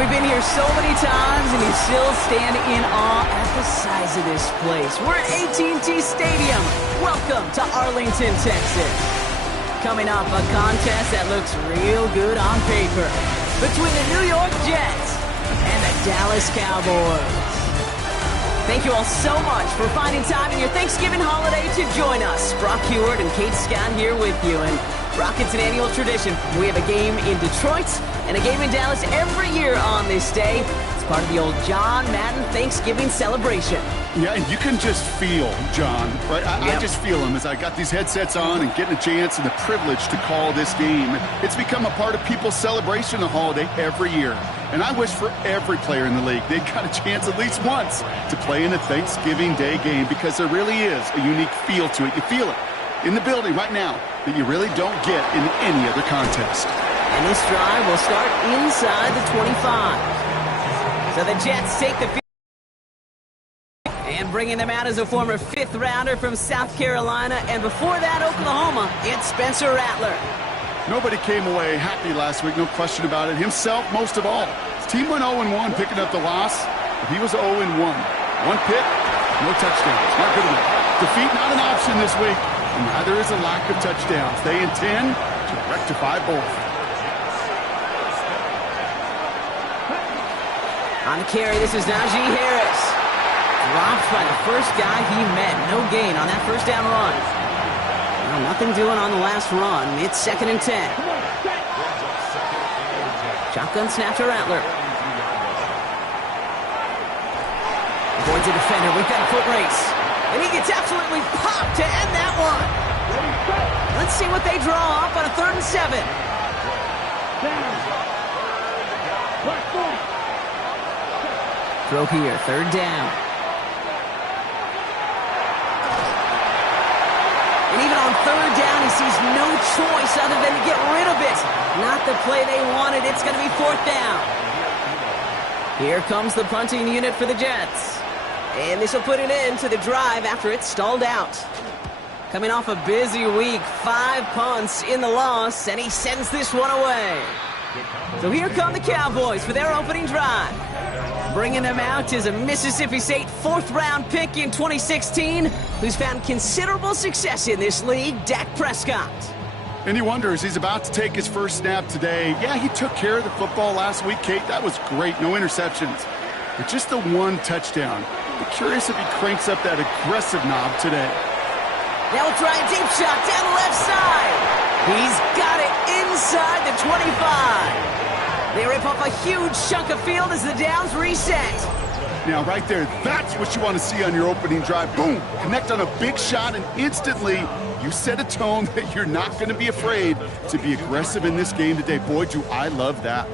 We've been here so many times, and you still stand in awe at the size of this place. We're at AT&T Stadium. Welcome to Arlington, Texas. Coming up, a contest that looks real good on paper between the New York Jets and the Dallas Cowboys. Thank you all so much for finding time in your Thanksgiving holiday to join us. Brock Hewitt and Kate Scott here with you. And Brock, it's an annual tradition. We have a game in Detroit and a game in Dallas every year on this day. It's part of the old John Madden Thanksgiving celebration. Yeah, and you can just feel John, right? I just feel him as I got these headsets on and getting a chance and the privilege to call this game. It's become a part of people's celebration of the holiday every year. And I wish for every player in the league they got a chance at least once to play in a Thanksgiving Day game, because there really is a unique feel to it. You feel it in the building right now that you really don't get in any other contest. And this drive will start inside the 25. So the Jets take the field. And bringing them out as a former fifth-rounder from South Carolina. And before that, Oklahoma, it's Spencer Rattler. Nobody came away happy last week, no question about it. Himself, most of all. His team went 0-1, picking up the loss. But he was 0-1. One pick, no touchdowns. Not good enough. Defeat not an option this week. And neither is a lack of touchdowns. They intend to rectify both. On the carry, this is Najee Harris. Dropped by the first guy he met. No gain on that first down run. Well, nothing doing on the last run. It's 2nd and 10. Shotgun snap to Rattler. Avoids a defender. We've got a foot race. And he gets absolutely popped to end that one. Let's see what they draw up on a 3rd and 7. Throw here, 3rd down. And even on 3rd down, he sees no choice other than to get rid of it. Not the play they wanted. It's going to be 4th down. Here comes the punting unit for the Jets. And this will put an end to the drive after it stalled out. Coming off a busy week, 5 punts in the loss, and he sends this one away. So here come the Cowboys for their opening drive. Bringing them out is a Mississippi State 4th-round pick in 2016 who's found considerable success in this league, Dak Prescott. And he wonders, he's about to take his first snap today. Yeah, he took care of the football last week, Kate. That was great. No interceptions. But just the one touchdown. I'm curious if he cranks up that aggressive knob today. Now we'll try a deep shot down the left side. He's got it inside the 25. They rip up a huge chunk of field as the downs reset. Now, right there, that's what you want to see on your opening drive. Boom! Connect on a big shot, and instantly you set a tone that you're not going to be afraid to be aggressive in this game today. Boy, do I love that.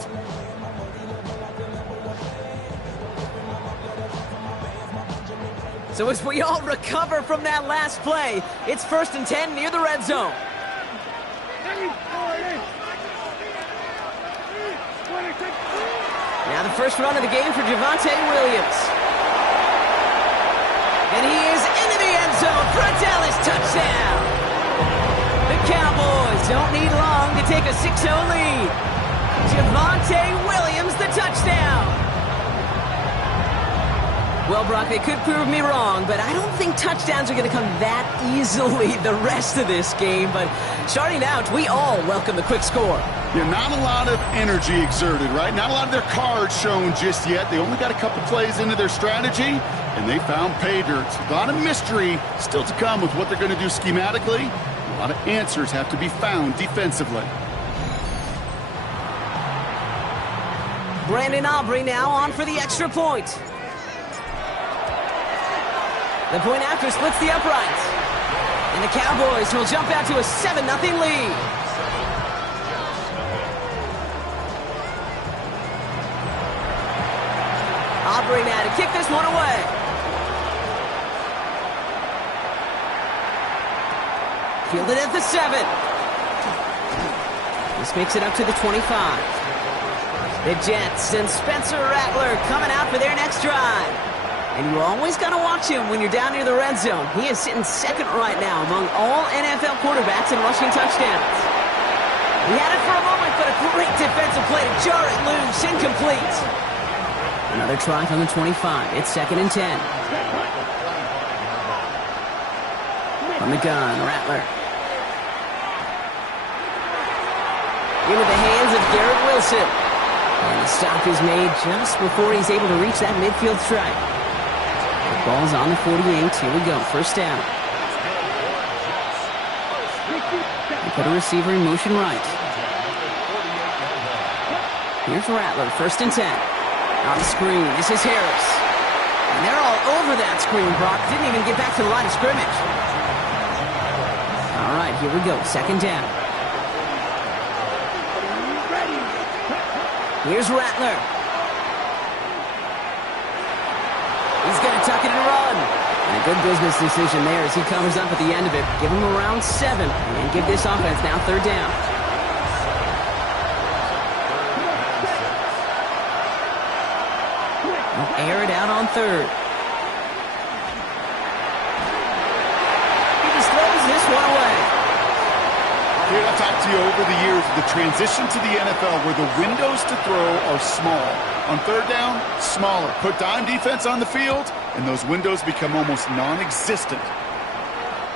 So as we all recover from that last play, it's 1st and 10 near the red zone. Now the first run of the game for Javonte Williams. And he is into the end zone for a Dallas touchdown. The Cowboys don't need long to take a 6-0 lead. Javonte Williams, the touchdown. Well, Brock, they could prove me wrong, but I don't think touchdowns are going to come that easily the rest of this game. But starting out, we all welcome the quick score. Yeah, not a lot of energy exerted, right? Not a lot of their cards shown just yet. They only got a couple plays into their strategy, and they found pay dirt. A lot of mystery still to come with what they're going to do schematically. A lot of answers have to be found defensively. Brandon Aubrey now on for the extra point. The point after splits the uprights. And the Cowboys will jump out to a 7-0 lead. Aubrey now to kick this one away. Fielded at the 7. This makes it up to the 25. The Jets and Spencer Rattler coming out for their next drive. And you always got to watch him when you're down near the red zone. He is sitting 2nd right now among all NFL quarterbacks in rushing touchdowns. He had it for a moment, but a great defensive play to jar it loose. Incomplete. Another try from the 25. It's 2nd and 10. From the gun, Rattler. Into the hands of Garrett Wilson. And the stop is made just before he's able to reach that midfield strike. The ball's on the 48. Here we go. First down. They put a receiver in motion right. Here's Rattler. 1st and 10. On the screen. This is Harris. And they're all over that screen, Brock. Didn't even get back to the line of scrimmage. All right, here we go. 2nd down. Here's Rattler. He's going to tuck it and run. And a good business decision there as he covers up at the end of it. Give him around 7 and give this offense now 3rd down. They'll air it out on 3rd. He just throws this one away. Here, I've talked to you over the years, the transition to the NFL where the windows to throw are small. On 3rd down, smaller. Put dime defense on the field, and those windows become almost non-existent.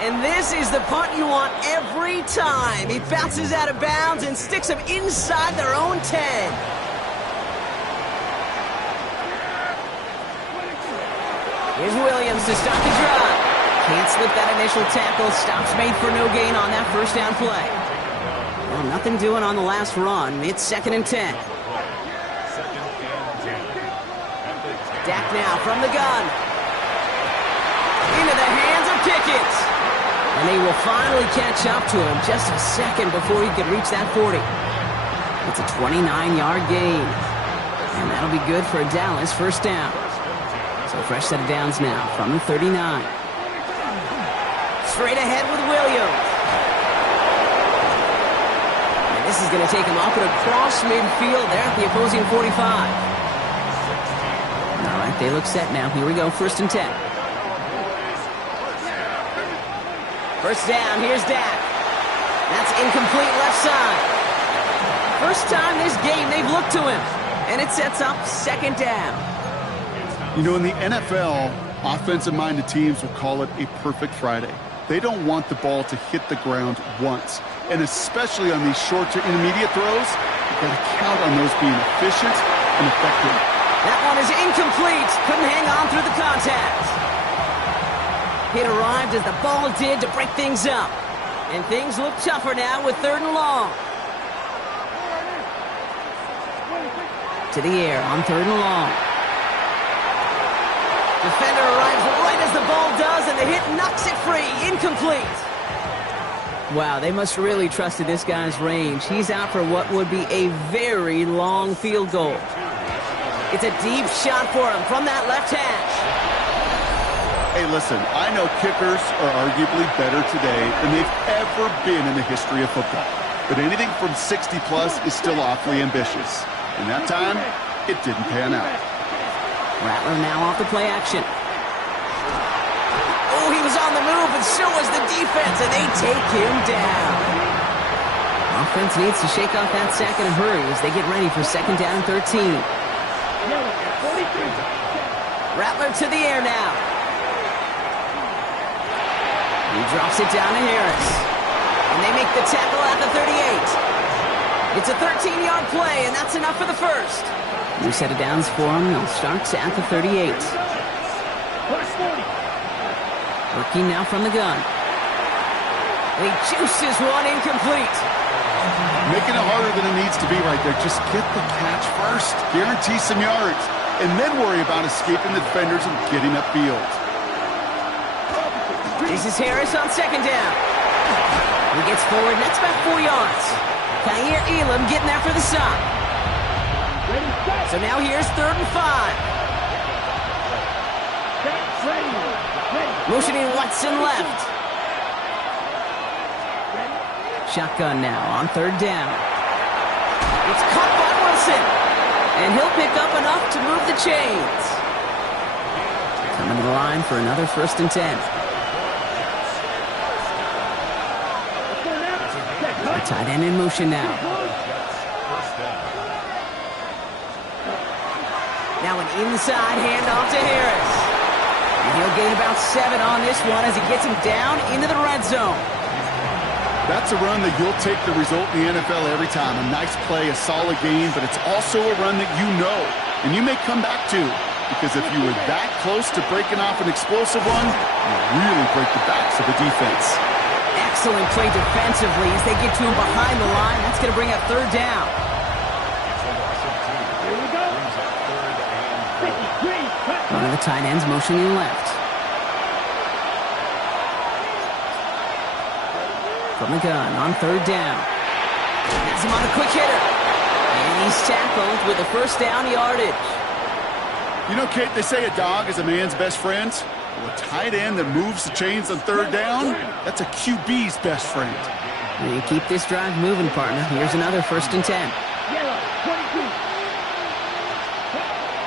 And this is the punt you want every time. He bounces out of bounds and sticks them inside their own 10. Here's Williams to stop the drive. Can't slip that initial tackle. Stops made for no gain on that 1st down play. Well, nothing doing on the last run. It's 2nd and 10. Dak now from the gun. Into the hands of Pickett. And they will finally catch up to him just a second before he could reach that 40. It's a 29-yard gain. And that'll be good for a Dallas 1st down. So fresh set of downs now from the 39. Straight ahead with Williams. And this is going to take him up and across midfield there at the opposing 45. All right, they look set now. Here we go, 1st and 10. 1st down, here's Dak. That's incomplete left side. First time this game they've looked to him. And it sets up 2nd down. You know, in the NFL, offensive-minded teams will call it a perfect Friday. They don't want the ball to hit the ground once. And especially on these short to intermediate throws, you've got to count on those being efficient and effective. That one is incomplete. Couldn't hang on through the contact. It arrived as the ball did to break things up. And things look tougher now with 3rd and long. To the air on 3rd and long. Defender arrives right as the ball does, and the hit knocks it free. Incomplete. Wow, they must really trusted this guy's range. He's out for what would be a very long field goal. It's a deep shot for him from that left hash. Hey, listen, I know kickers are arguably better today than they've ever been in the history of football. But anything from 60-plus is still awfully ambitious. And that time, it didn't pan out. Rattler now off the play action. Oh, he was on the move, and so was the defense, and they take him down. Offense needs to shake off that sack in a hurry as they get ready for 2nd down and 13. Rattler to the air now. He drops it down to Harris. And they make the tackle at the 38. It's a 13-yard play, and that's enough for the 1st. New set of downs for him. They'll start at the 38. Working now from the gun. He juices one incomplete. Making it harder than it needs to be right there. Just get the catch first. Guarantee some yards. And then worry about escaping the defenders and getting upfield. This is Harris on 2nd down. He gets forward, and that's about 4 yards. Kaiir Elam getting there for the stop. So now here's 3rd and 5. Motioning Watson left. Shotgun now on 3rd down. It's caught by Wilson. And he'll pick up enough to move the chains. Coming to the line for another 1st and 10. Tight end in motion now. Now an inside handoff to Harris. And he'll gain about 7 on this one as he gets him down into the red zone. That's a run that you'll take the result in the NFL every time. A nice play, a solid game, but it's also a run that you know and you may come back to, because if you were that close to breaking off an explosive one, you really break the backs of the defense. Excellent play defensively as they get to him behind the line. That's going to bring up 3rd down. One of the tight ends motioning left. From the gun on 3rd down. Has him on a quick hitter. And he's tackled with a 1st down yardage. You know, Kate, they say a dog is a man's best friend. Well, a tight end that moves the chains on 3rd down, that's a QB's best friend. And you keep this drive moving, partner. Here's another 1st and 10.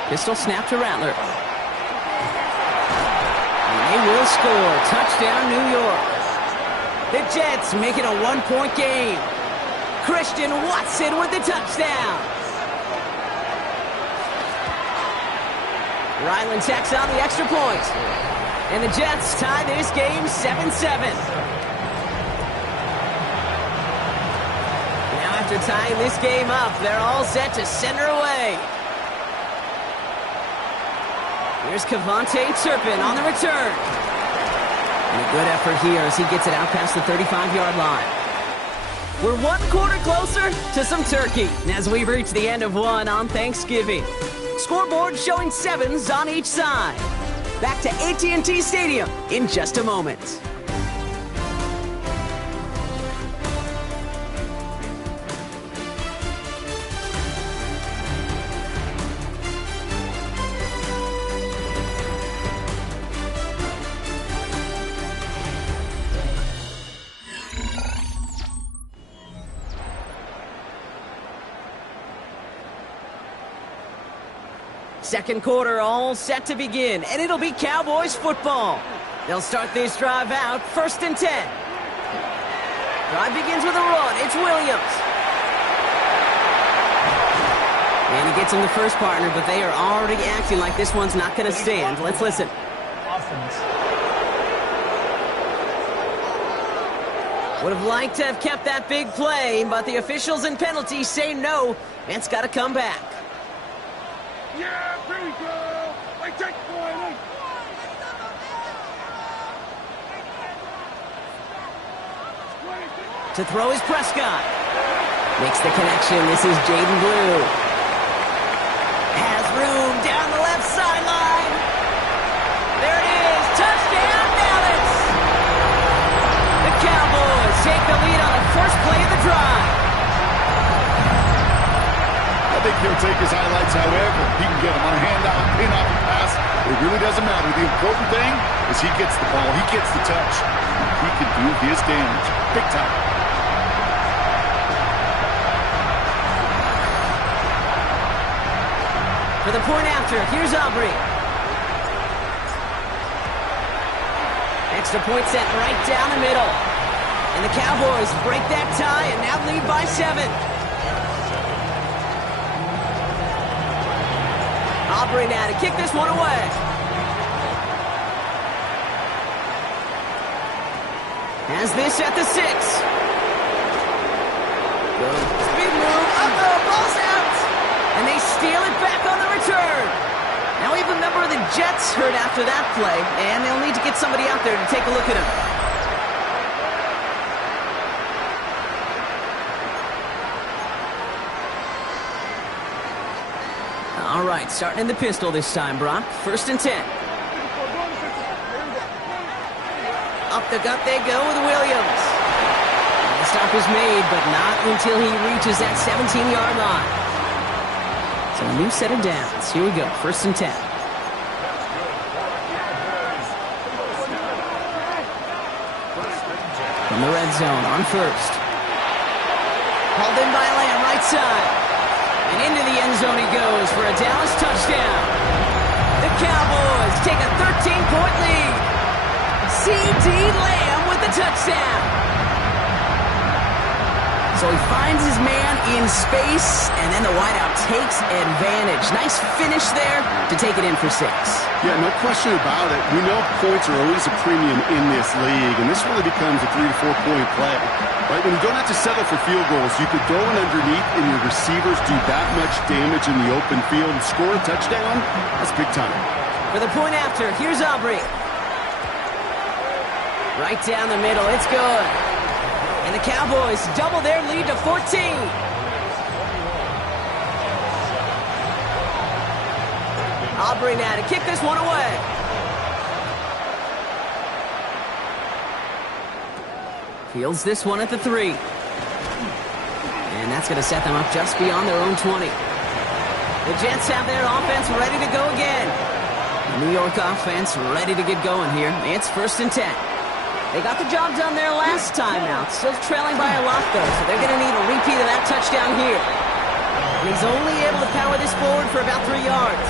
Pistol snap to Rattler. And they will score. Touchdown, New York. The Jets make it a 1-point game. Christian Watson with the touchdown. Ryland tacks on the extra point. And the Jets tie this game 7-7. Now after tying this game up, they're all set to send her away. Here's Kavontae Turpin on the return. And a good effort here as he gets it out past the 35-yard line. We're 1 quarter closer to some turkey as we reach the end of one on Thanksgiving. Scoreboard showing 7s on each side. Back to AT&T Stadium in just a moment. Second quarter all set to begin, and it'll be Cowboys football. They'll start this drive out, 1st and 10. Drive begins with a run. It's Williams. And he gets him the first partner, but they are already acting like this one's not going to stand. Let's listen. Would have liked to have kept that big play, but the officials and penalties say no, and it's got to come back. Yeah, here we go. Like take point. To throw is Prescott. Makes the connection. This is Jaden Blue. Has room down the left sideline. There it is. Touchdown, Dallas. The Cowboys take the lead on the first play of the drive. I think he'll take his highlights however he can get them on a handoff, pin-off, and pass. It really doesn't matter. The important thing is he gets the ball. He gets the touch. He can do his damage. Big time. For the point after, here's Aubrey. Extra point set right down the middle. And the Cowboys break that tie and now lead by 7. Aubrey now to kick this one away. Has this at the 6. Good. Speed move. Uh-oh, ball's out. And they steal it back on the return. Now even a member of the Jets hurt after that play, and they'll need to get somebody out there to take a look at him. All right, starting in the pistol this time, Brock. 1st and 10. Up the gut they go with Williams. And the stop is made, but not until he reaches that 17-yard line. So a new set of downs. Here we go, 1st and 10. From the red zone on 1st. Hauled in by Lamb, right side. And into the end zone he goes for a Dallas touchdown. The Cowboys take a 13-point lead. C.D. Lamb with the touchdown. So he finds his man in space, and then the wideout takes advantage. Nice finish there to take it in for 6. Yeah, no question about it. We know points are always a premium in this league, and this really becomes a 3 to 4 point play. Right? When you don't have to settle for field goals, you could throw it underneath and your receivers do that much damage in the open field and score a touchdown. That's big time. For the point after, here's Aubrey. Right down the middle, it's good. And the Cowboys double their lead to 14. Aubrey now to kick this one away. Fields this one at the 3. And that's going to set them up just beyond their own 20. The Jets have their offense ready to go again. The New York offense ready to get going here. It's 1st and 10. They got the job done there last time out. Still trailing by a lot, though, so they're going to need a repeat of that touchdown here. And he's only able to power this forward for about 3 yards.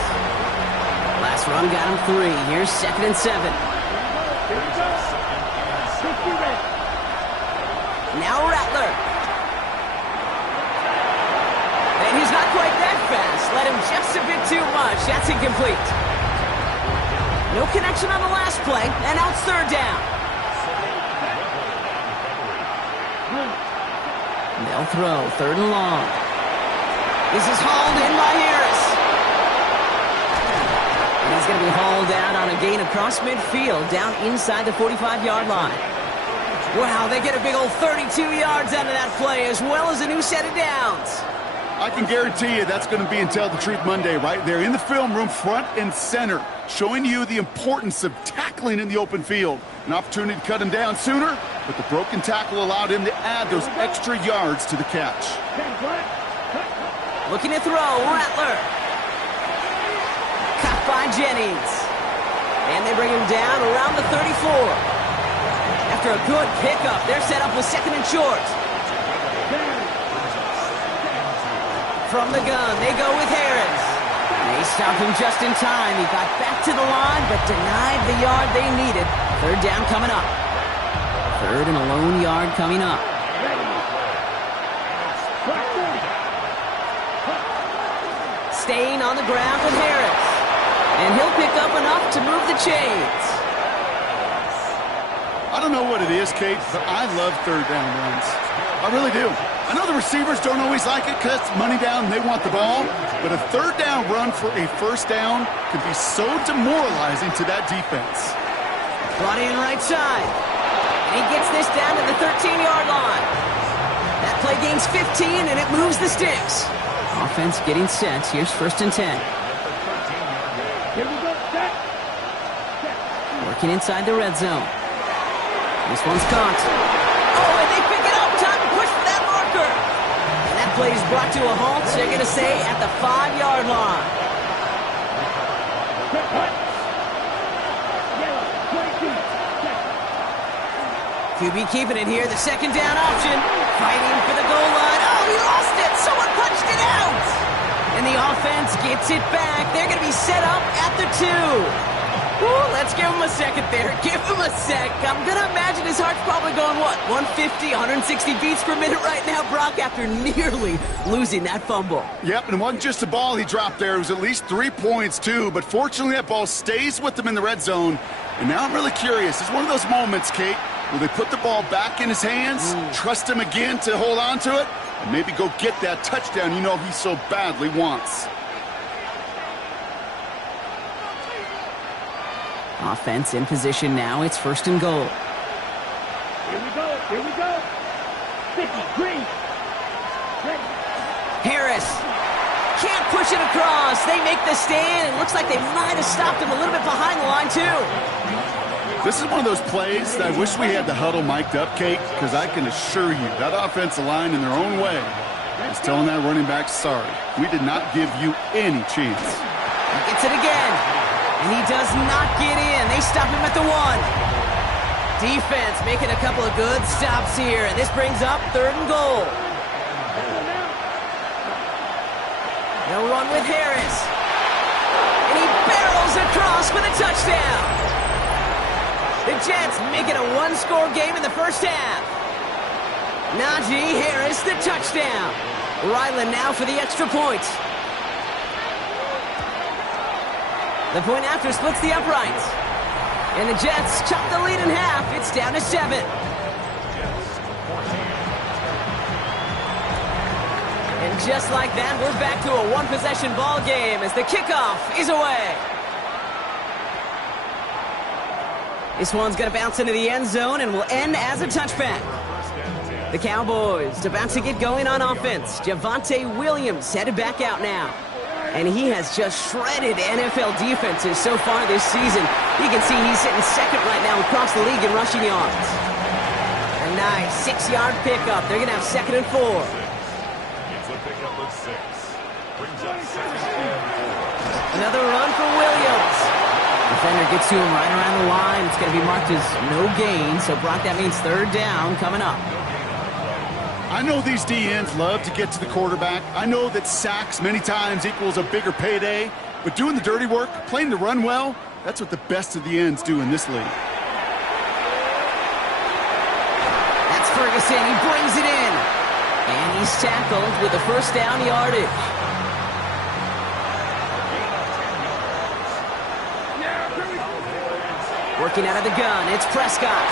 Last run got him 3. Here's 2nd and 7. Now Rattler. And he's not quite that fast. Let him just a bit too much. That's incomplete. No connection on the last play, and now it's 3rd down. They'll throw 3rd and long. This is hauled in by Harris. And he's going to be hauled out on a gain across midfield, down inside the 45-yard line. Wow, they get a big old 32 yards out of that play, as well as a new set of downs. I can guarantee you that's going to be in Tell the Truth Monday right there in the film room, front and center, showing you the importance of tackling in the open field. An opportunity to cut him down sooner, but the broken tackle allowed him to add those extra yards to the catch. Looking to throw, Rattler. Caught by Jennings. And they bring him down around the 34. After a good pickup, they're set up with 2nd and short. From the gun, they go with Harris. They stop him just in time. He got back to the line, but denied the yard they needed. 3rd down coming up. 3rd and a lone yard coming up. Staying on the ground with Harris. And he'll pick up enough to move the chains. I don't know what it is, Kate, but I love 3rd down runs. I really do. I know the receivers don't always like it because it's money down and they want the ball, but a 3rd down run for a 1st down can be so demoralizing to that defense. Brought in right side. And he gets this down to the 13-yard line. That play gains 15, and it moves the sticks. Offense getting set. Here's 1st and 10. Here we go, set. Working inside the red zone. This one's caught. Oh, and they pick it up. Time to push for that marker. And that play is brought to a halt, they're going to say, at the 5-yard line. QB keeping it here, the 2nd down option. Fighting for the goal line. Oh, he lost it. Someone punched it out. And the offense gets it back. They're going to be set up at the 2. Ooh, let's give him a second there. Give him a sec. I'm going to imagine his heart's probably going, what, 150, 160 beats per minute right now, Brock, after nearly losing that fumble. Yep, and it wasn't just a ball he dropped there. It was at least 3 points, too. But fortunately, that ball stays with him in the red zone. And now I'm really curious. It's one of those moments, Kate, where they put the ball back in his hands, trust him again to hold on to it, and maybe go get that touchdown you know he so badly wants. Offense in position now. It's 1st and goal. Here we go, here we go. 50, green. Ready. Harris can't push it across. They make the stand. It looks like they might have stopped him a little bit behind the line, too. This is one of those plays that I wish we had the huddle mic'd up, Kate, because I can assure you that offensive line in their own way is telling that running back, sorry, we did not give you any chance. He gets it again. And he does not get in. They stop him at the 1. Defense making a couple of good stops here. And this brings up 3rd and goal. They'll run with Harris. And he barrels across for the touchdown. The Jets make it a 1-score game in the 1st half. Najee Harris, the touchdown. Ryland now for the extra point. The point after splits the uprights. And the Jets chop the lead in half. It's down to 7. And just like that, we're back to a one-possession ball game as the kickoff is away. This one's going to bounce into the end zone and will end as a touchback. The Cowboys about to get going on offense. Javonte Williams headed back out now. And he has just shredded NFL defenses so far this season. You can see he's sitting second right now across the league in rushing yards. A nice 6-yard pickup. They're going to have 2nd and 4. It's a pickup of 6. Brings up 2nd and 4. Another run for Williams. Defender gets to him right around the line. It's going to be marked as no gain. So, Brock, that means 3rd down coming up. I know these DNs love to get to the quarterback. I know that sacks many times equals a bigger payday. But doing the dirty work, playing the run well, that's what the best of the ends do in this league. That's Ferguson. He brings it in. And he's tackled with the 1st down yardage. Working out of the gun, it's Prescott.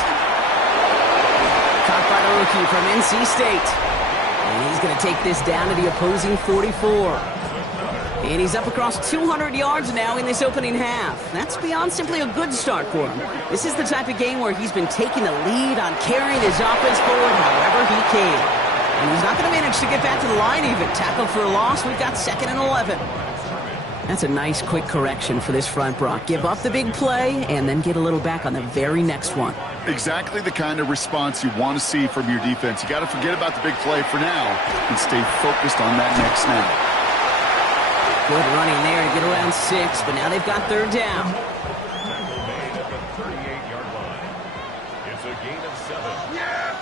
Caught by the rookie from NC State. And he's going to take this down to the opposing 44. And he's up across 200 yards now in this opening half. That's beyond simply a good start for him. This is the type of game where he's been taking the lead on carrying his offense forward however he can. And he's not going to manage to get back to the line even. Tackled for a loss. We've got 2nd and 11. That's a nice quick correction for this front, Brock. Give up the big play and then get a little back on the very next one. Exactly the kind of response you want to see from your defense. You got to forget about the big play for now and stay focused on that next snap. Good running there to get around 6, but now they've got 3rd down. It's a gain of 7.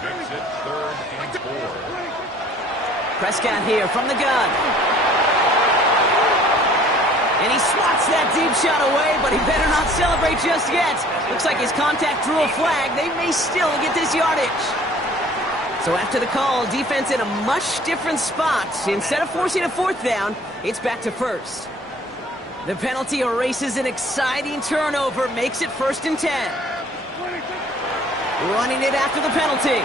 Makes it 3rd and 4. Prescott here from the gun. And he swats that deep shot away, but he better not celebrate just yet. Looks like his contact drew a flag. They may still get this yardage. So after the call, defense in a much different spot. Instead of forcing a 4th down, it's back to 1st. The penalty erases an exciting turnover, makes it 1st and 10. Running it after the penalty.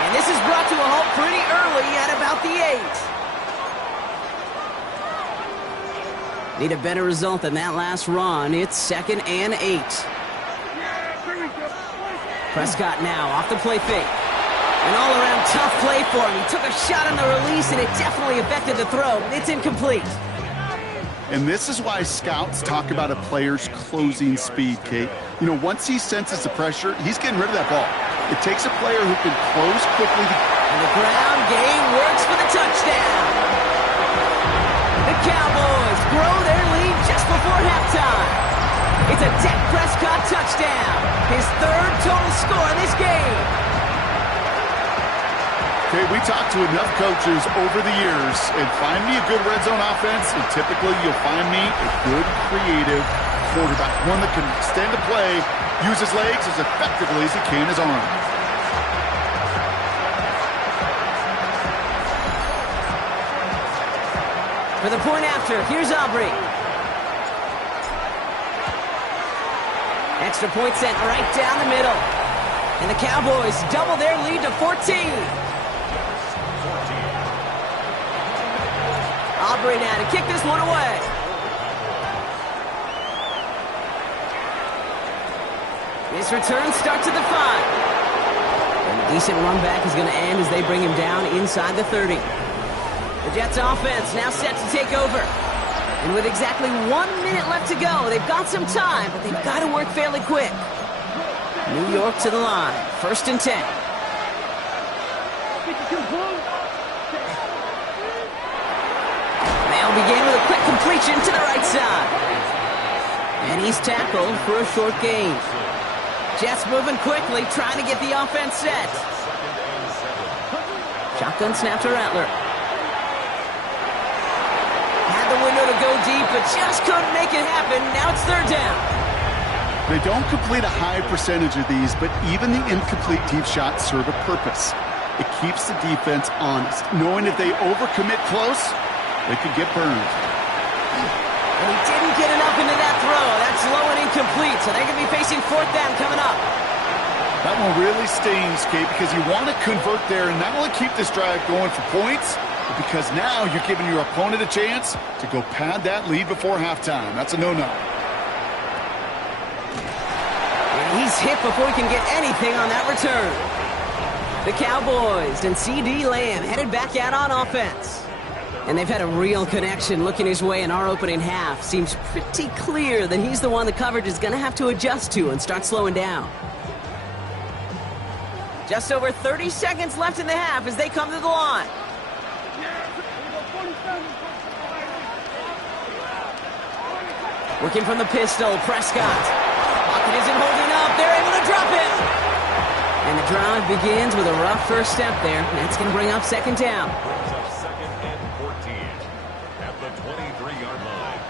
And this is brought to a halt pretty early at about the 8. Need a better result than that last run. It's 2nd and 8. Prescott now off the play fake. An all-around tough play for him. He took a shot on the release, and it definitely affected the throw. It's incomplete. And this is why scouts talk about a player's closing speed, Kate. You know, once he senses the pressure, he's getting rid of that ball. It takes a player who can close quickly. And the ground game works for the touchdown. The Cowboys grow their lead just before halftime. It's a Dak Prescott touchdown. His 3rd total score in this game. Okay, we talked to enough coaches over the years, and find me a good red zone offense, and typically you'll find me a good, creative quarterback. One that can stand to play, use his legs as effectively as he can his arms. For the point after, here's Aubrey. Extra point sent right down the middle. And the Cowboys double their lead to 14. Aubrey now to kick this one away. This return starts at the 5. And a decent run back is going to end as they bring him down inside the 30. The Jets offense now set to take over. And with exactly 1 minute left to go, they've got some time, but they've got to work fairly quick. New York to the line, 1st and 10. They'll begin with a quick completion to the right side. And he's tackled for a short gain. Jets moving quickly, trying to get the offense set. Shotgun snap to Rattler. Had the window to go deep, but just couldn't make it happen. Now it's 3rd down. They don't complete a high percentage of these, but even the incomplete deep shots serve a purpose. It keeps the defense honest, knowing if they overcommit close, they could get burned. And he didn't get enough into that throw. That's low and incomplete, so they're going to be facing fourth down coming up. That one really stings, Kate, because you want to convert there and not only keep this drive going for points, but because now you're giving your opponent a chance to go pad that lead before halftime. That's a no-no. He's hit before he can get anything on that return. The Cowboys and C.D. Lamb headed back out on offense. And they've had a real connection looking his way in our opening half. Seems pretty clear that he's the one the coverage is going to have to adjust to and start slowing down. Just over 30 seconds left in the half as they come to the line. Working from the pistol, Prescott. Pocket isn't holding up. They're able to drop it. And the drive begins with a rough first step there. That's going to bring up second down. Brings up second and 14 at the 23-yard line.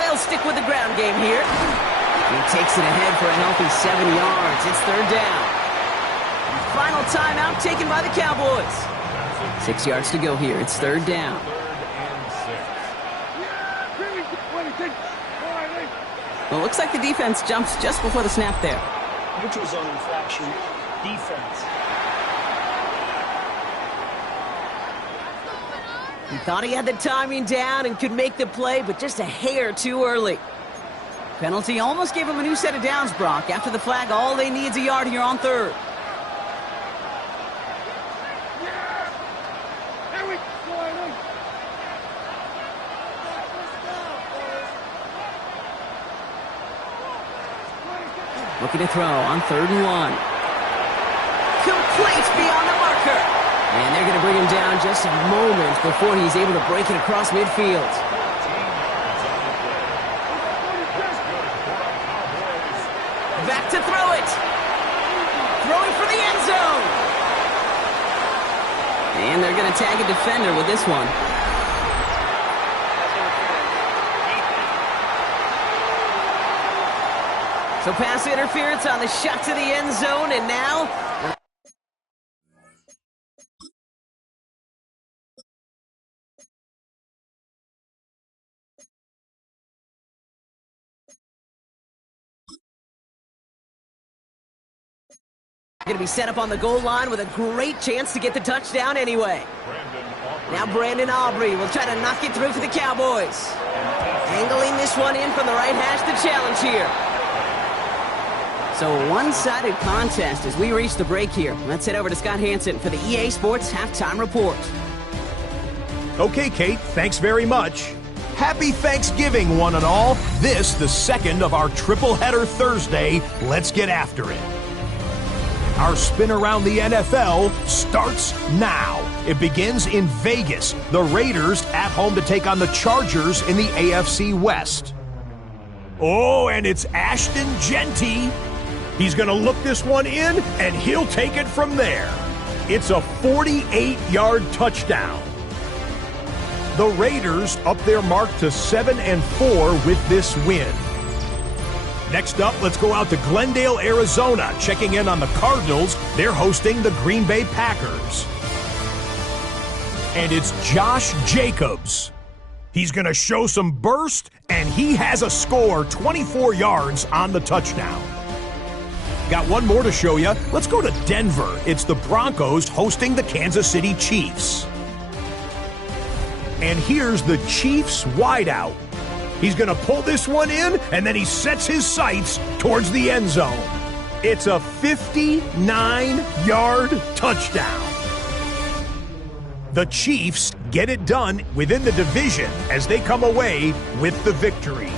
They'll stick with the ground game here. He takes it ahead for a healthy 7 yards. It's third down. Final timeout taken by the Cowboys. 6 yards to go here. It's third down. Well, it looks like the defense jumps just before the snap there. Neutral zone infraction, defense. He thought he had the timing down and could make the play, but just a hair too early. Penalty almost gave him a new set of downs, Brock. After the flag, all they need is a yard here on third. Looking to throw on 3rd and 1. Complete beyond the marker. And they're going to bring him down just a moment before he's able to break it across midfield. Back to throw it. Throwing for the end zone. And they're going to tag a defender with this one. So pass interference on the shot to the end zone, and now... going to be set up on the goal line with a great chance to get the touchdown anyway. Now Brandon Aubrey will try to knock it through for the Cowboys. Angling this one in from the right hash, the challenge here. So a one-sided contest as we reach the break here. Let's head over to Scott Hansen for the EA Sports Halftime Report. Okay, Kate, thanks very much. Happy Thanksgiving, one and all. This, the second of our triple-header Thursday. Let's get after it. Our spin around the NFL starts now. It begins in Vegas. The Raiders at home to take on the Chargers in the AFC West. Oh, and it's Ashton Genty. He's going to look this one in, and he'll take it from there. It's a 48-yard touchdown. The Raiders up their mark to 7-4 with this win. Next up, let's go out to Glendale, Arizona, checking in on the Cardinals. They're hosting the Green Bay Packers. And it's Josh Jacobs. He's going to show some burst, and he has a score, 24 yards on the touchdown. Got one more to show you. Let's go to Denver. It's the Broncos hosting the Kansas City Chiefs. And here's the Chiefs wideout. He's going to pull this one in, and then he sets his sights towards the end zone. It's a 59-yard touchdown. The Chiefs get it done within the division as they come away with the victory.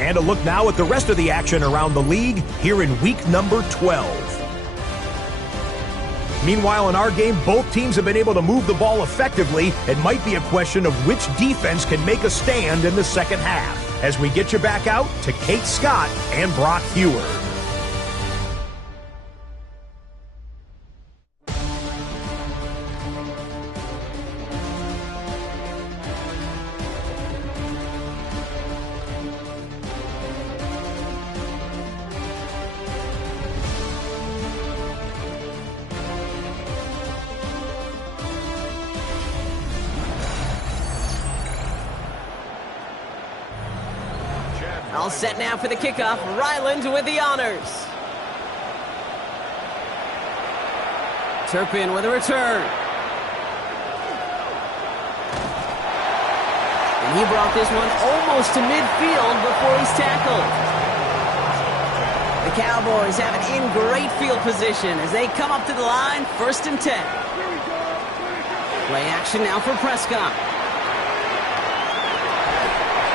And a look now at the rest of the action around the league here in week number 12. Meanwhile, in our game, both teams have been able to move the ball effectively. It might be a question of which defense can make a stand in the second half. As we get you back out to Kate Scott and Brock Heward. All set now for the kickoff. Ryland with the honors. Turpin with a return. And he brought this one almost to midfield before he's tackled. The Cowboys have it in great field position as they come up to the line, 1st and 10. Play action now for Prescott.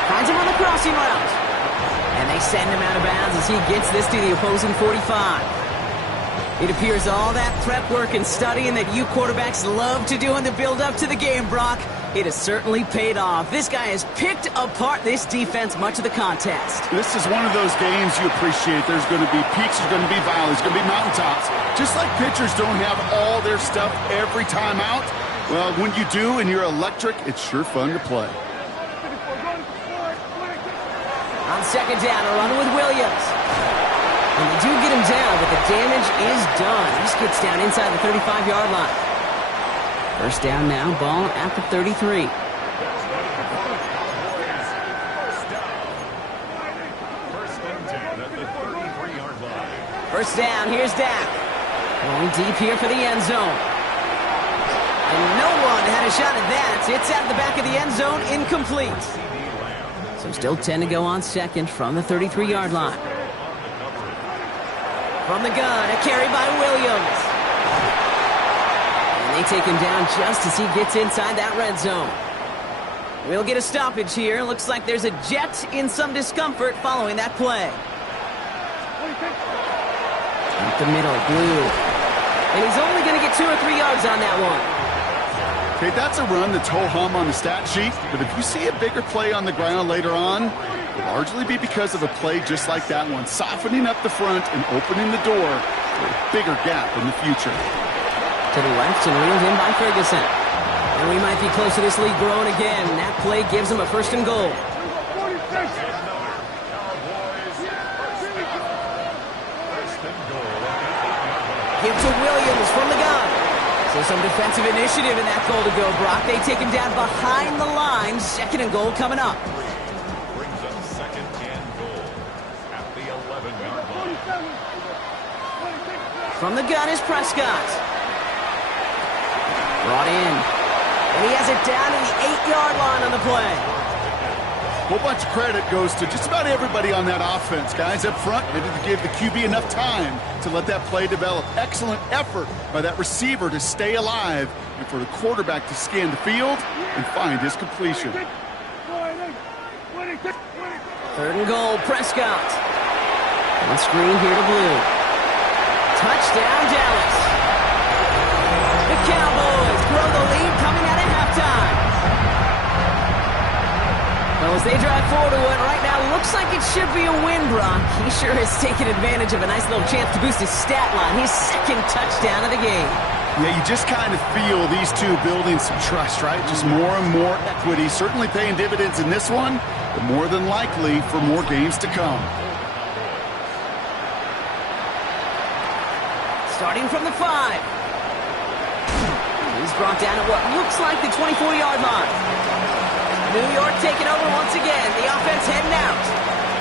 Finds him on the crossing route. And they send him out of bounds as he gets this to the opposing 45. It appears all that prep work and studying that you quarterbacks love to do in the build-up to the game, Brock, it has certainly paid off. This guy has picked apart this defense much of the contest. This is one of those games you appreciate. There's going to be peaks, there's going to be valleys, there's going to be mountaintops. Just like pitchers don't have all their stuff every time out, well, when you do and you're electric, it's sure fun to play. On 2nd down, a run with Williams. And they do get him down, but the damage is done. He just gets down inside the 35-yard line. 1st down now, ball at the 33. First down, here's Dak. Going deep here for the end zone. And no one had a shot at that. It's out of the back of the end zone, incomplete. So still 10 to go on 2nd from the 33-yard line. From the gun, a carry by Williams. And they take him down just as he gets inside that red zone. We'll get a stoppage here. Looks like there's a Jet in some discomfort following that play. Up the middle, Blue. And he's only going to get 2 or 3 yards on that one. Okay, that's a run that's ho-hum on the stat sheet, but if you see a bigger play on the ground later on, it'll largely be because of a play just like that one, softening up the front and opening the door for a bigger gap in the future. To the left and reeled in by Ferguson. And we might be close to this lead growing again. That play gives him a 1st and goal. Give to Williams from the gun. So some defensive initiative in that goal to go, Brock. They take him down behind the line. 2nd and goal coming up. Brings up 2nd and goal at the 11-yard line. From the gun is Prescott. Brought in. And he has it down to the 8-yard line on the play. A whole bunch of credit goes to just about everybody on that offense. Guys up front needed to give the QB enough time to let that play develop. Excellent effort by that receiver to stay alive and for the quarterback to scan the field and find his completion. 3rd and goal, Prescott. On screen here to Blue. Touchdown, Dallas. The Cowboys grow the lead coming out of halftime. Well, as they drive forward to what right now looks like it should be a win, Brock. He sure has taken advantage of a nice little chance to boost his stat line. His 2nd touchdown of the game. Yeah, you just kind of feel these two building some trust, right? Just more and more equity. Certainly paying dividends in this one, but more than likely for more games to come. Starting from the 5. He's brought down at what looks like the 24-yard line. New York taking over once again. The offense heading out.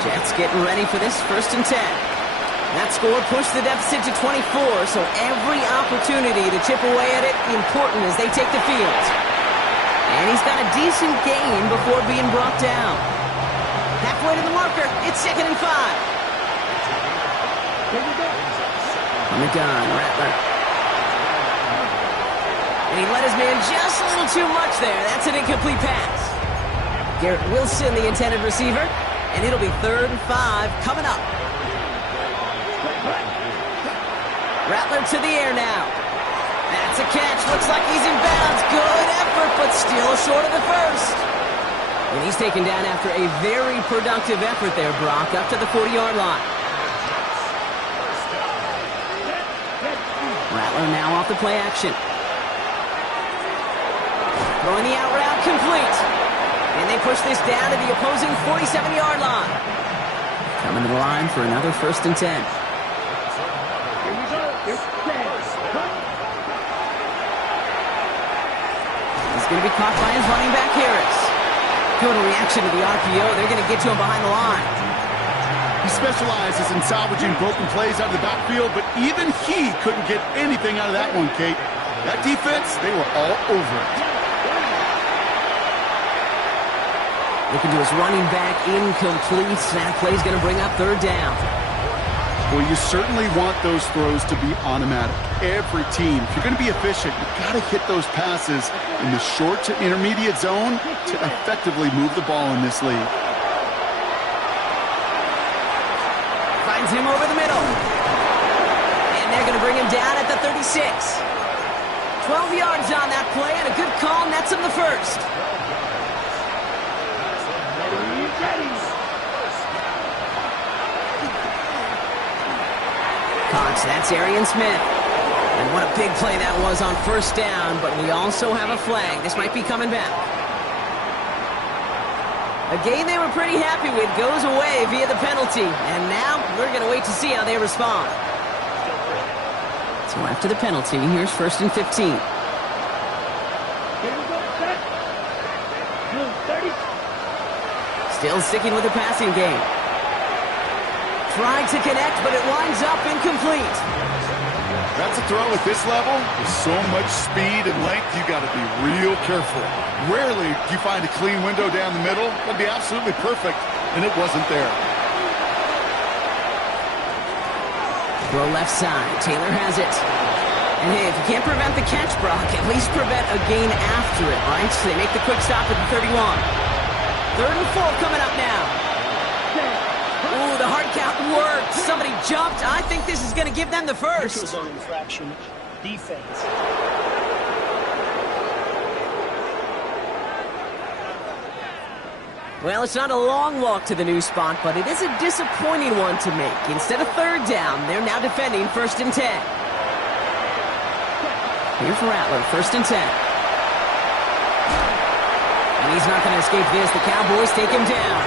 Jets getting ready for this 1st and 10. That score pushed the deficit to 24, so every opportunity to chip away at it important as they take the field. And he's got a decent gain before being brought down. Halfway to the marker, it's 2nd and 5. On the gun, Rattler. And he let his man just a little too much there. That's an incomplete pass. Garrett Wilson, the intended receiver, and it'll be 3rd and 5 coming up. Rattler to the air now. That's a catch. Looks like he's in bounds. Good effort, but still short of the 1st. And he's taken down after a very productive effort there, Brock, up to the 40-yard line. Rattler now off the play action. Throwing the out route complete. And they push this down to the opposing 47-yard line. Coming to the line for another 1st and 10. He's going to be caught by his running back, Harris. Good reaction to the RPO. They're going to get to him behind the line. He specializes in salvaging broken plays out of the backfield, but even he couldn't get anything out of that one, Kate. That defense, they were all over it. Looking to his running back, incomplete. That play's going to bring up third down. Well, you certainly want those throws to be automatic. Every team, if you're going to be efficient, you've got to hit those passes in the short to intermediate zone to effectively move the ball in this league. Finds him over the middle. And they're going to bring him down at the 36. 12 yards on that play, and a good call nets him the first. Cox, that's Arian Smith. And what a big play that was on first down, but we also have a flag. This might be coming back. A game they were pretty happy with goes away via the penalty, and now we're going to wait to see how they respond. So after the penalty, here's 1st and 15. Still sticking with the passing game. Trying to connect, but it winds up incomplete. That's a throw at this level. With so much speed and length, you got to be real careful. Rarely do you find a clean window down the middle. That'd be absolutely perfect, and it wasn't there. Throw left side. Taylor has it. And hey, if you can't prevent the catch, Brock, at least prevent a gain after it, right? So they make the quick stop at the 31. 3rd and 4 coming up now. Ooh, the hard count worked. Somebody jumped. I think this is going to give them the first. Neutral zone infraction. Defense. Well, it's not a long walk to the new spot, but it is a disappointing one to make. Instead of third down, they're now defending 1st and 10. Here's Rattler, 1st and 10. And he's not going to escape this. The Cowboys take him down.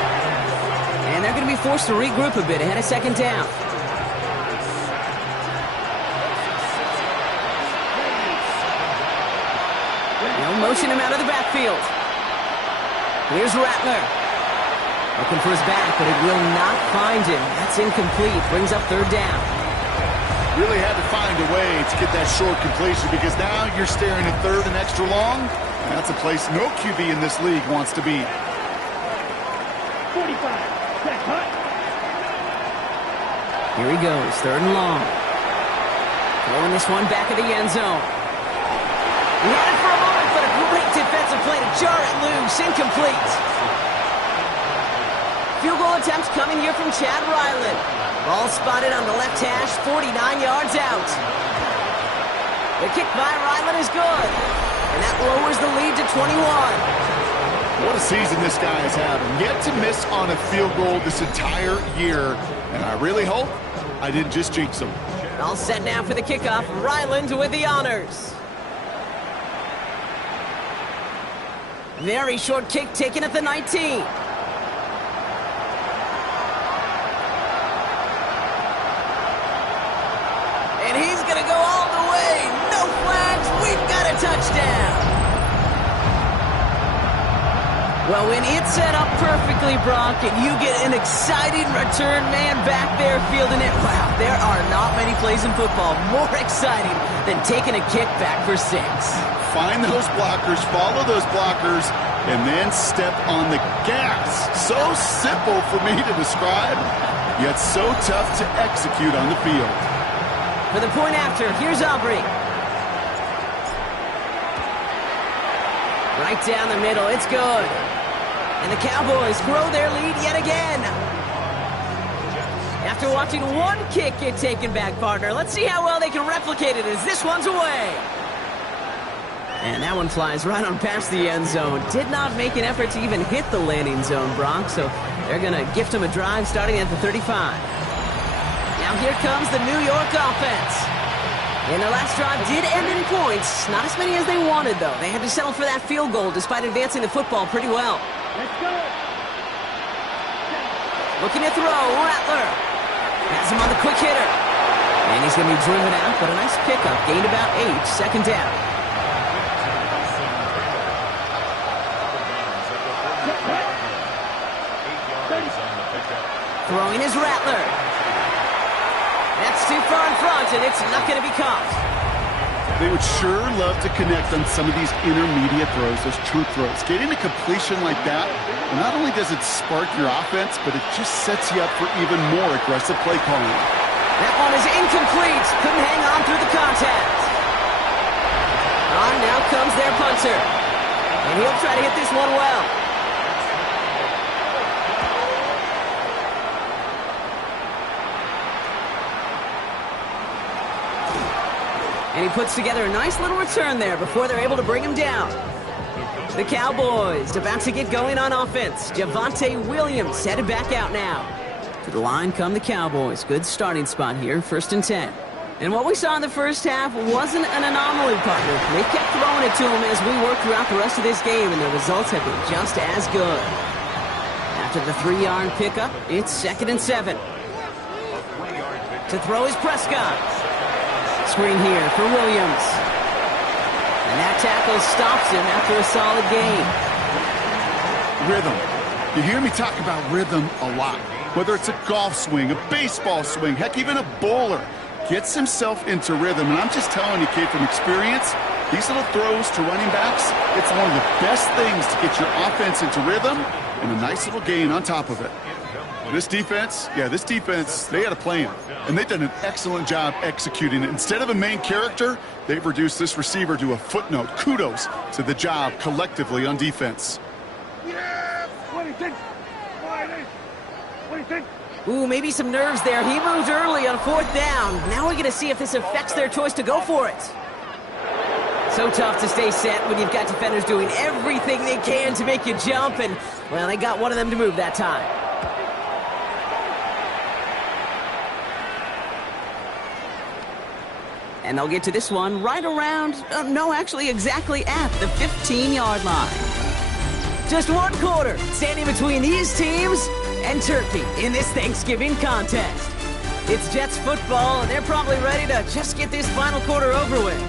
And they're going to be forced to regroup a bit ahead of 2nd down. They'll motion him out of the backfield. Here's Rattler. Looking for his back, but it will not find him. That's incomplete. Brings up 3rd down. Really had to find a way to get that short completion because now you're staring at 3rd and extra long. And that's a place no QB in this league wants to be. 45. Set, cut. Here he goes, 3rd and long. Throwing this one back of the end zone. He had it for a moment, but a great defensive play to jar it loose. Incomplete. Field goal attempts coming here from Chad Ryland. Ball spotted on the left hash, 49 yards out. The kick by Ryland is good. And that lowers the lead to 21. What a season this guy is having. Yet to miss on a field goal this entire year. And I really hope I didn't just jinx him. All set now for the kickoff. Ryland with the honors. Very short kick taken at the 19. And he's going to go all the way. No flags. We've got a touchdown. Well, when it's set up perfectly, Brock, and you get an exciting return man back there fielding it, wow, there are not many plays in football more exciting than taking a kick back for 6. Find those blockers, follow those blockers, and then step on the gas. So simple for me to describe, yet so tough to execute on the field. For the point after, here's Aubrey. Right down the middle, it's good. And the Cowboys grow their lead yet again. After watching one kick get taken back, partner, let's see how well they can replicate it as this one's away. And that one flies right on past the end zone. Did not make an effort to even hit the landing zone, Brock, so they're going to gift him a drive starting at the 35. Now here comes the New York offense. And their last drive did end in points. Not as many as they wanted, though. They had to settle for that field goal despite advancing the football pretty well. Let's go. Looking to throw, Rattler. Has him on the quick hitter. And he's going to be driven out, but a nice pickup. Gained about 8, 2nd down. Throwing is Rattler. That's too far in front, and it's not going to be caught. They would sure love to connect on some of these intermediate throws, those truth throws. Getting a completion like that, well, not only does it spark your offense, but it just sets you up for even more aggressive play calling. That one is incomplete. Couldn't hang on through the contact. On now comes their punter. And he'll try to hit this one well. And he puts together a nice little return there before they're able to bring him down. The Cowboys about to get going on offense. Javonte Williams headed back out now. To the line come the Cowboys. Good starting spot here, 1st and 10. And what we saw in the first half wasn't an anomaly, partner. They kept throwing it to him as we worked throughout the rest of this game, and the results have been just as good. After the 3-yard pickup, it's 2nd and 7. To throw is Prescott. Screen here for Williams. And that tackle stops him after a solid gain. Rhythm. You hear me talk about rhythm a lot. Whether it's a golf swing, a baseball swing, heck, even a bowler. Gets himself into rhythm, and I'm just telling you, kid, from experience, these little throws to running backs, it's one of the best things to get your offense into rhythm and a nice little gain on top of it. This defense, they had a plan, and they've done an excellent job executing it. Instead of a main character, they've reduced this receiver to a footnote. Kudos to the job collectively on defense. Ooh, maybe some nerves there. He moves early on 4th down. Now we're going to see if this affects their choice to go for it. So tough to stay set when you've got defenders doing everything they can to make you jump, and, well, they got one of them to move that time. And they'll get to this one right around, actually exactly at the 15-yard line. Just one quarter standing between these teams and Turkey in this Thanksgiving contest. It's Jets football, and they're probably ready to just get this final quarter over with.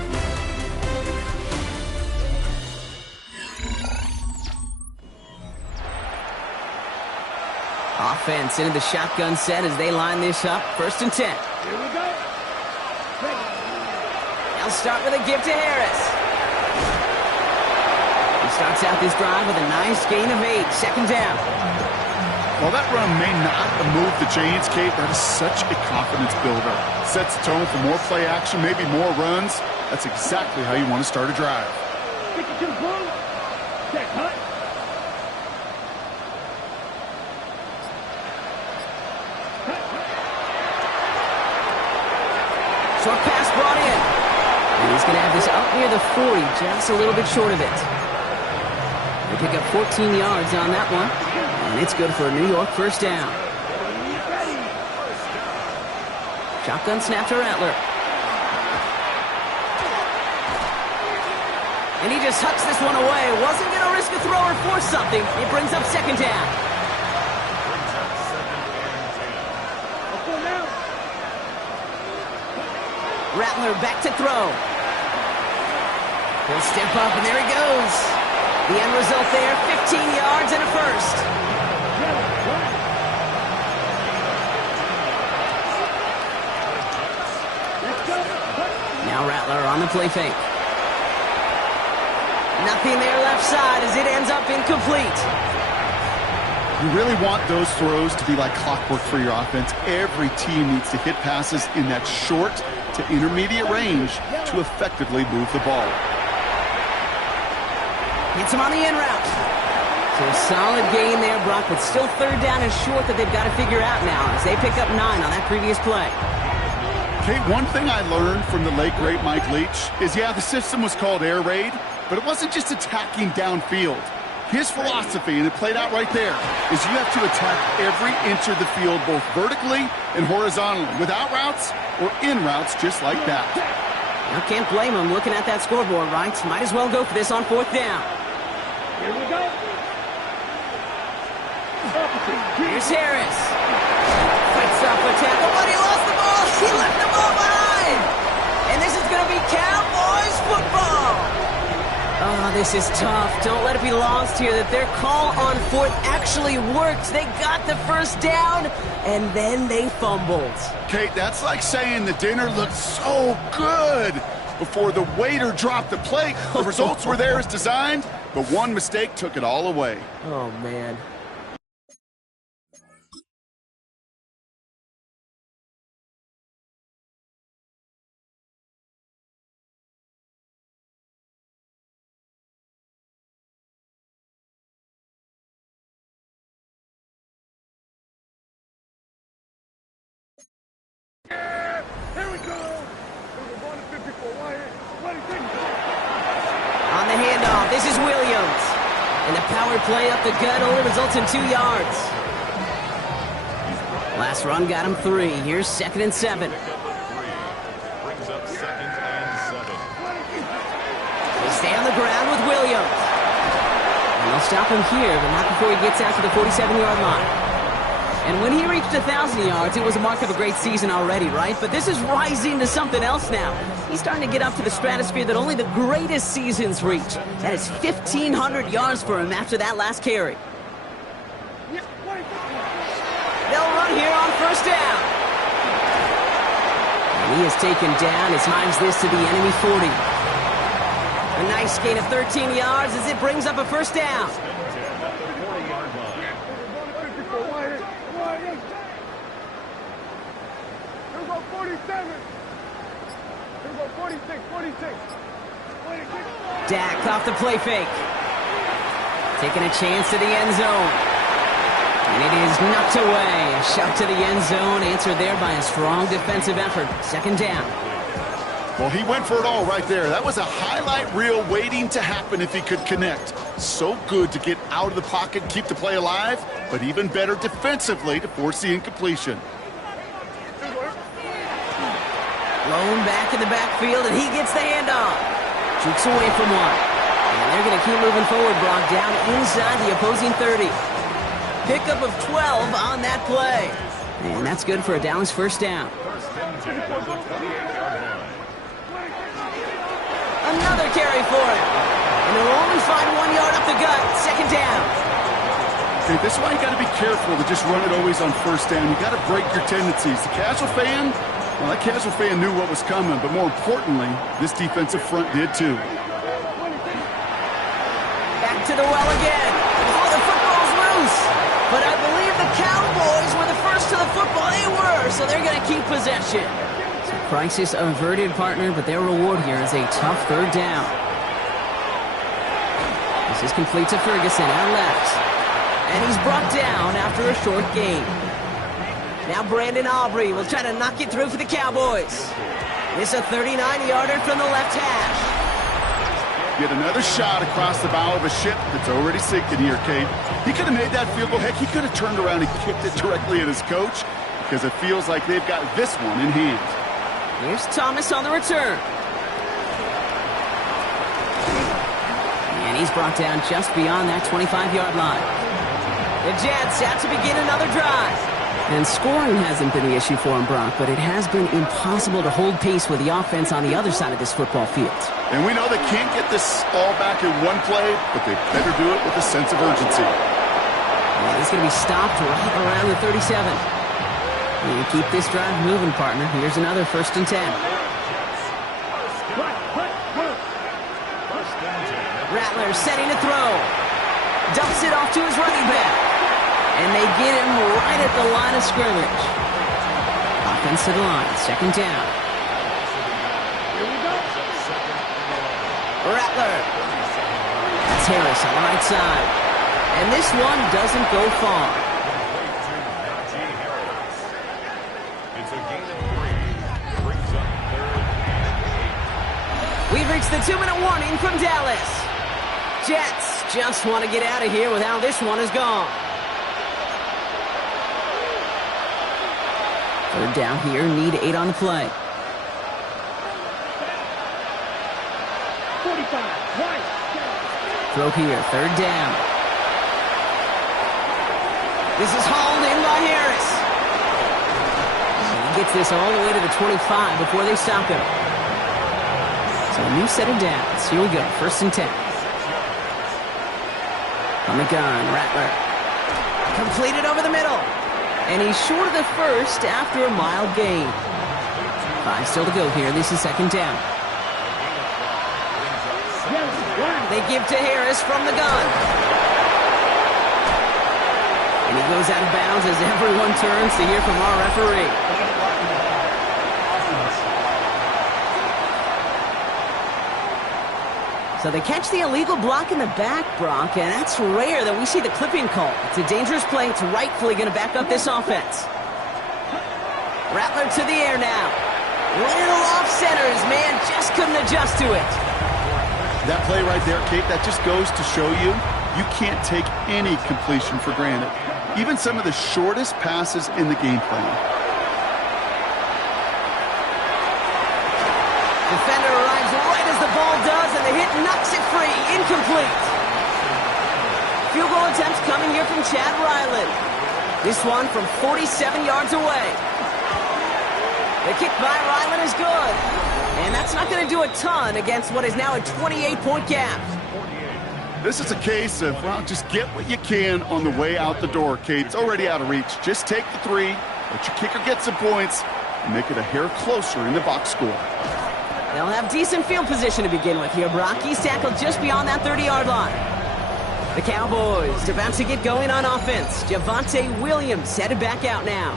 Offense into the shotgun set as they line this up. 1st and 10. Here we go. They'll start with a give to Harris. He starts out this drive with a nice gain of 8. 2nd down. While that run may not move the chains, Kate, that is such a confidence builder. Sets the tone for more play action, maybe more runs. That's exactly how you want to start a drive. Stick it to the ball. Check, cut. Short pass brought in. And he's going to have this up near the 40, just a little bit short of it. They pick up 14 yards on that one. And it's good for a New York 1st down. Shotgun snap to Rattler. And he just hucks this one away. Wasn't going to risk a throw or force something. It brings up 2nd down. Rattler back to throw. He'll step up, and there he goes. The end result there, 15 yards and a 1st. Now Rattler on the play fake. Nothing there left side as it ends up incomplete. You really want those throws to be like clockwork for your offense. Every team needs to hit passes in that short to intermediate range to effectively move the ball. Hits him on the in route. So a solid gain there, Brock, but still 3rd down is short that they've got to figure out now as they pick up 9 on that previous play. Okay, one thing I learned from the late, great Mike Leach is, the system was called air raid, but it wasn't just attacking downfield. His philosophy, and it played out right there, is you have to attack every inch of the field, both vertically and horizontally, without routes or in routes just like that. Now can't blame him looking at that scoreboard, right? Might as well go for this on 4th down. Here we go. Here's Harris. Fights off a tackle, but he lost the ball. He left the ball behind. And this is going to be Cowboys football. Oh, this is tough. Don't let it be lost here that their call on fourth actually worked. They got the first down, and then they fumbled. Kate, that's like saying the dinner looked so good before the waiter dropped the plate. The results were there as designed, but one mistake took it all away. Oh, man. On the handoff, this is Williams. And the power play up the gut only results in 2 yards. Last run got him 3. Here's 2nd and 7. Brings up 2nd and 7. They stay on the ground with Williams. And they'll stop him here, but not before he gets out to the 47-yard line. And when he reached 1,000 yards, it was a mark of a great season already, right? But this is rising to something else now. He's starting to get up to the stratosphere that only the greatest seasons reach. That is 1,500 yards for him after that last carry. They'll run here on first down. And he is taken down as Himes this to the enemy 40. A nice gain of 13 yards as it brings up a first down. Dak off the play fake. Taking a chance to the end zone. And it is knocked away. A shot to the end zone, answered there by a strong defensive effort. 2nd down. Well, he went for it all right there. That was a highlight reel waiting to happen if he could connect. So good to get out of the pocket, keep the play alive, but even better defensively to force the incompletion. Blown back in the backfield, and he gets the handoff. Jukes away from one. And they're going to keep moving forward, Brock, down inside the opposing 30. Pickup of 12 on that play. And that's good for a Dallas first down. Another carry for him. And they'll only find 1 yard up the gut. 2nd down. Okay, this is why you got to be careful to just run it always on first down. You got to break your tendencies. The casual fan, well, that casual fan knew what was coming, but more importantly, this defensive front did too. Back to the well again. Oh, the football's loose. But I believe the Cowboys were the first to the football. They were, so they're going to keep possession. So crisis averted, partner, but their reward here is a tough 3rd down. This is complete to Ferguson out left. And he's brought down after a short gain. Now Brandon Aubrey will try to knock it through for the Cowboys. This a 39-yarder from the left hash. Yet another shot across the bow of a ship that's already sinking here, Kate. He could have made that field goal. Heck, he could have turned around and kicked it directly at his coach because it feels like they've got this one in hand. Here's Thomas on the return. And he's brought down just beyond that 25-yard line. The Jets out to begin another drive. And scoring hasn't been the issue for him, Brock, but it has been impossible to hold pace with the offense on the other side of this football field. And we know they can't get this all back in one play, but they better do it with a sense of urgency. And he's going to be stopped right around the 37. And keep this drive moving, partner. Here's another 1st and 10. Rattler setting to throw. Dumps it off to his running back. And they get him right at the line of scrimmage. Offense to the line. 2nd down. Rattler. That's Harris on the right side. And this one doesn't go far. It's a gain of 3. Brings up 3rd and 8. We've reached the 2-minute warning from Dallas. Jets just want to get out of here with how this one is gone. 3rd down here, need 8 on the play. 45, right. Throw here, 3rd down. This is hauled in by Harris. He gets this all the way to the 25 before they stop him. So a new set of downs. Here we go, 1st and 10. On the gun, Rattler. Completed over the middle. And he's short of the first after a mild gain. 5 still to go here. This is second down. They give to Harris from the gun. And he goes out of bounds as everyone turns to hear from our referee. So they catch the illegal block in the back, Brock, and that's rare that we see the clipping call. It's a dangerous play. It's rightfully going to back up this offense. Rattler to the air now. Little off centers, man, just couldn't adjust to it. That play right there, Kate, that just goes to show you, you can't take any completion for granted. Even some of the shortest passes in the game plan. Defender arrives right as the ball does, and the hit knocks it free. Incomplete. Field goal attempts coming here from Chad Ryland. This one from 47 yards away. The kick by Ryland is good. And that's not going to do a ton against what is now a 28-point gap. This is a case of, well, just get what you can on the way out the door, Kate. It's already out of reach. Just take the 3, let your kicker get some points, and make it a hair closer in the box score. They'll have decent field position to begin with here, Brock. He's tackled just beyond that 30-yard line. The Cowboys about to get going on offense. Javonte Williams headed back out now.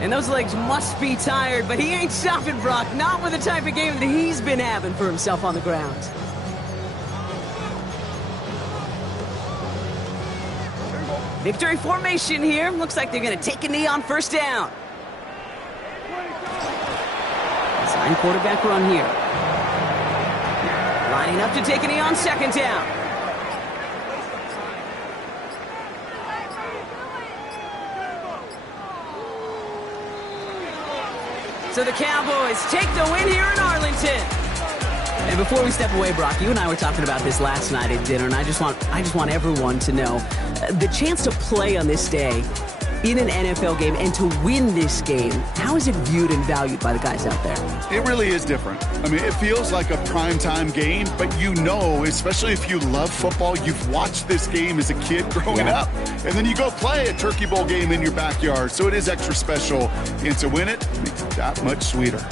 And those legs must be tired, but he ain't stopping, Brock. Not with the type of game that he's been having for himself on the ground. Victory formation here. Looks like they're going to take a knee on first down. Design quarterback run here. Lining up to take a knee on second down. So the Cowboys take the win here in Arlington. And before we step away, Brock, you and I were talking about this last night at dinner, and I just want everyone to know the chance to play on this day in an NFL game and to win this game, how is it viewed and valued by the guys out there? It really is different. I mean, it feels like a primetime game, but you know, especially if you love football, you've watched this game as a kid growing up. And then you go play a Turkey Bowl game in your backyard, so it is extra special. And to win it makes it that much sweeter.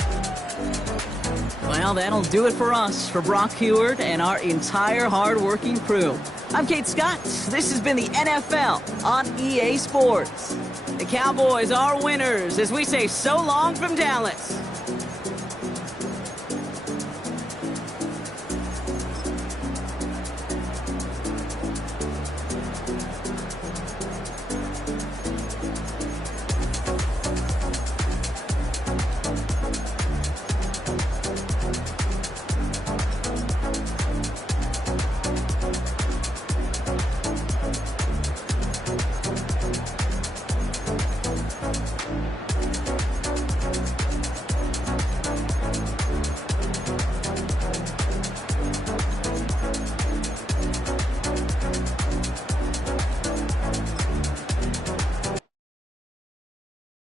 Well, that'll do it for us, for Brock Heward and our entire hard-working crew. I'm Kate Scott. This has been the NFL on EA Sports. The Cowboys are winners as we say so long from Dallas.